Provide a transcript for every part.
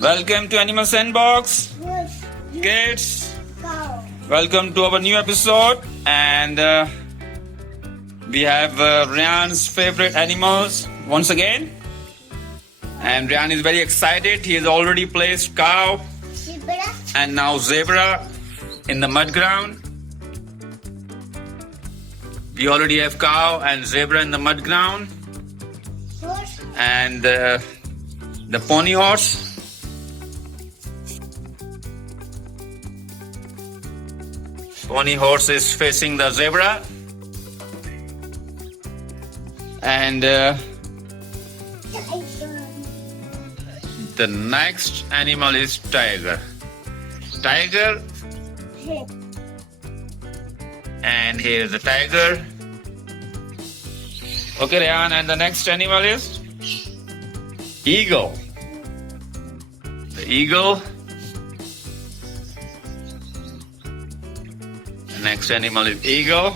Welcome to Animals Sandbox, kids. Welcome to our new episode, and we have Ryan's favorite animals once again. And Ryan is very excited. He has already placed cow and now zebra in the mud ground. We already have cow and zebra in the mud ground, and the pony horse. Pony horse is facing the zebra, and the next animal is tiger. Tiger, and here is the tiger. Okay, Ryan, and the next animal is eagle. The eagle. The next animal is eagle.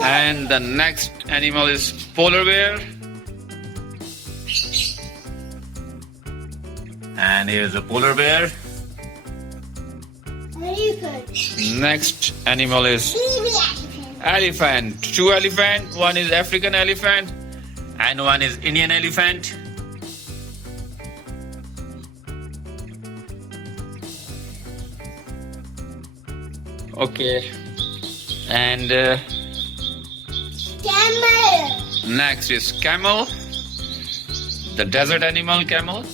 And the next animal is polar bear. And here's a polar bear. Next animal is elephant. Two elephant. One is African elephant and one is Indian elephant. Okay. And camel. Next is camel. The desert animal camel.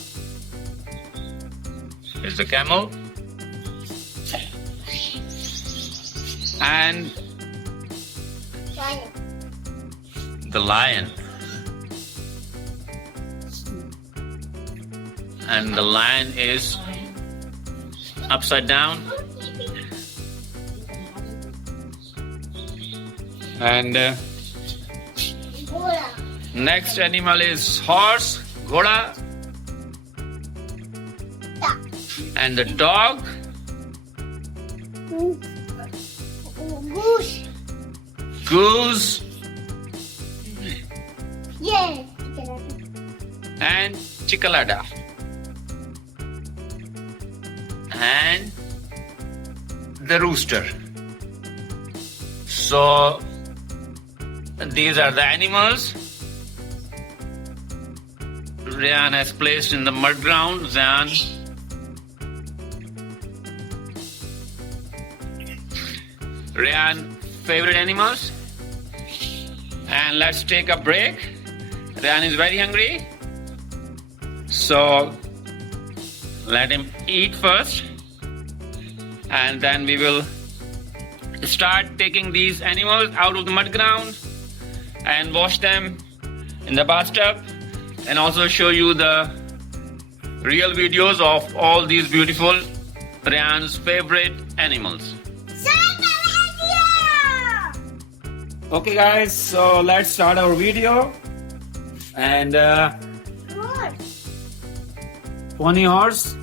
Here's the camel. And the lion. And the lion is upside down. And next animal is horse, ghoda. And the dog. Goose. Goose. Yeah. And chickalada. And the rooster. So these are the animals Ryan has placed in the mud ground. Ryan favorite animals. And let's take a break. Ryan is very hungry, so let him eat first, and then we will start taking these animals out of the mud ground and wash them in the bathtub, and also show you the real videos of all these beautiful Ryan's favorite animals. Okay guys, so let's start our video. And pony horse,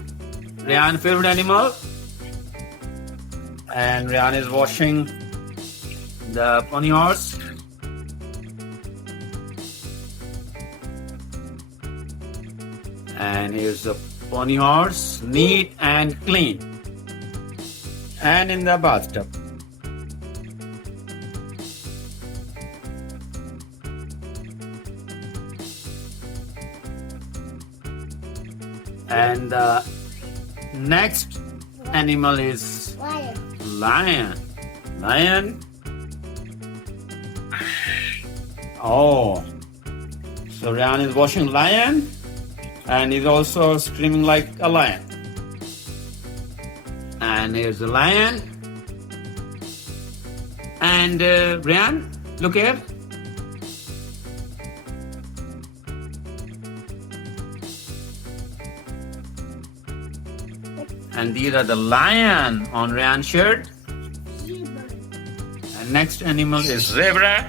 Ryan's favorite animal. And Ryan is washing the pony horse. And here's the pony horse, neat and clean, and in the bathtub. And the next animal is lion. Lion. Oh, so Ryan is washing lion, and he's also screaming like a lion. And here's the lion. And Ryan, look here. And these are the lion on Ryan's shirt. And next animal is zebra.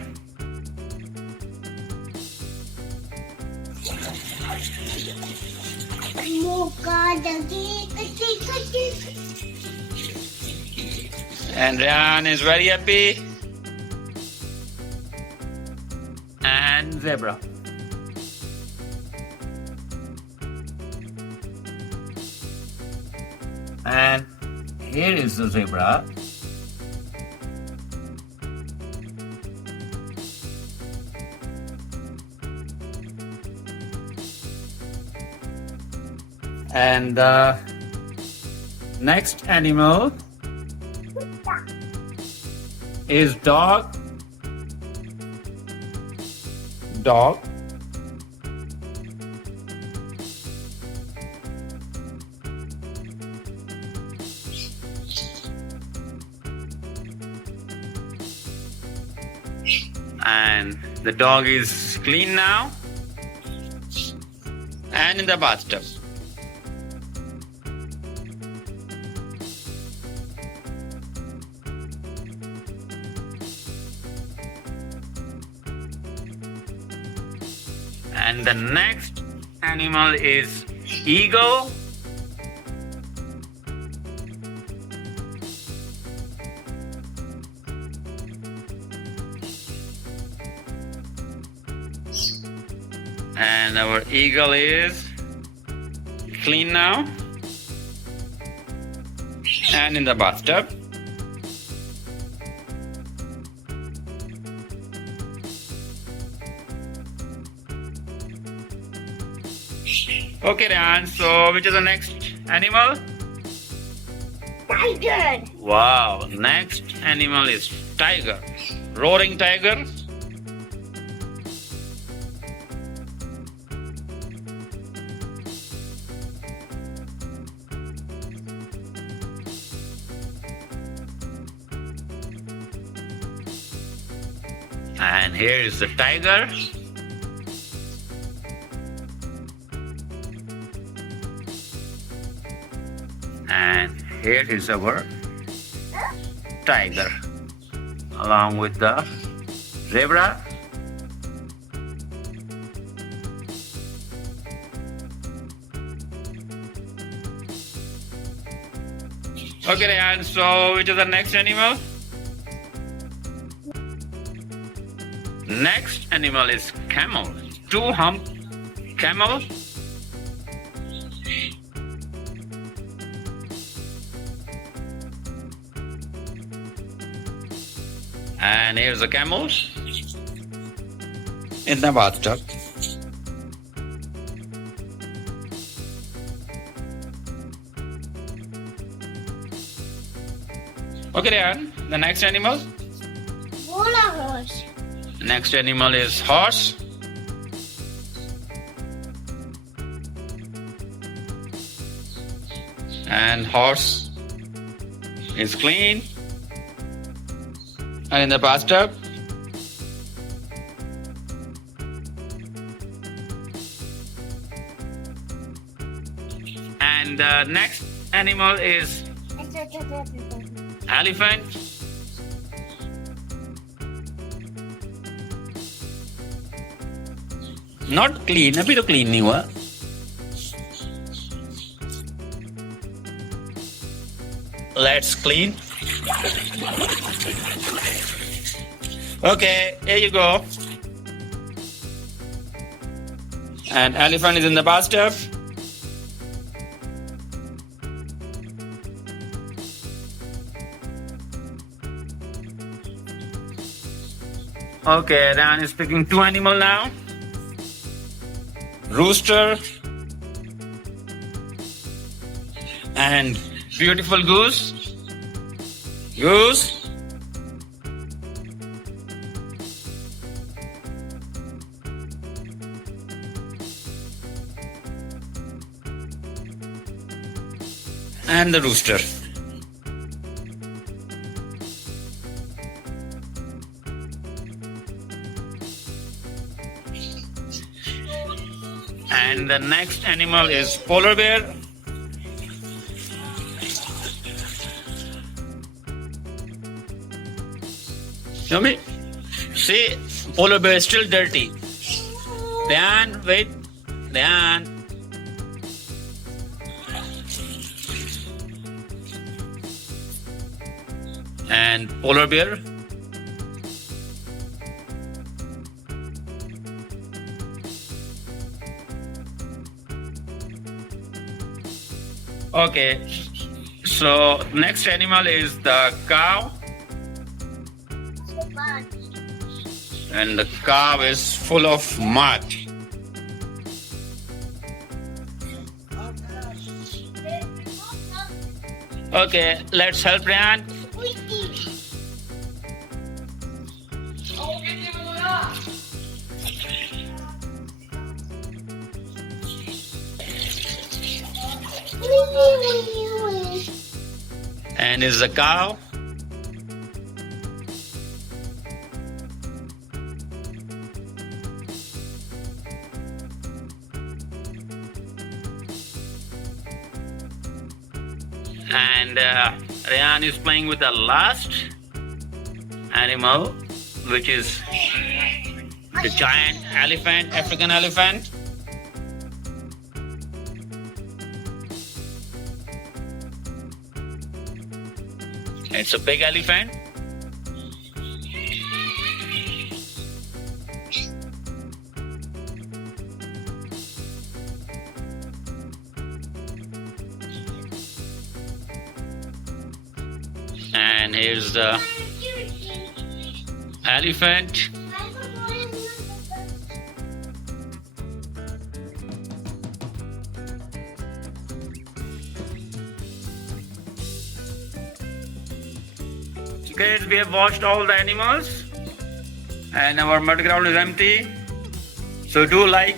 And Ryan is very happy. And zebra. And here is the zebra. And the next animal is dog. Dog. And the dog is clean now and in the bathtub. And the next animal is eagle. And our eagle is clean now and in the bathtub. Okay, Ryan, so which is the next animal? Tiger. Wow, next animal is tiger. Roaring tiger. And here is the tiger. And here is our tiger along with the zebra. Okay, Ryan, so which is the next animal? Next animal is camel. Two-hump camel. And here's the camel in the bathtub. Okay, Ryan, the next animal? Horse. Next animal is horse. And horse is clean and in the bathtub. And the next animal is elephant. Not clean, अभी तो clean नहीं हुआ. Let's clean. Okay, here you go. And elephant is in the bathtub. Okay, Ryan is picking two animals now. Rooster and beautiful goose. Goose. And the rooster. And the next animal is polar bear. Show me. See, polar bear is still dirty. Diane, wait. Diane. And polar bear. Okay, So next animal is the cow, and the cow is full of mud. Okay, let's help Ryan. And is the cow. And Ryan is playing with the last animal, which is the giant elephant, African elephant. It's a big elephant. And here's the elephant. Guys, we have watched all the animals and our mud ground is empty. So do like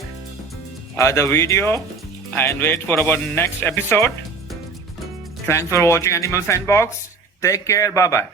the video and wait for our next episode. Thanks for watching Animal Sandbox. Take care. Bye bye.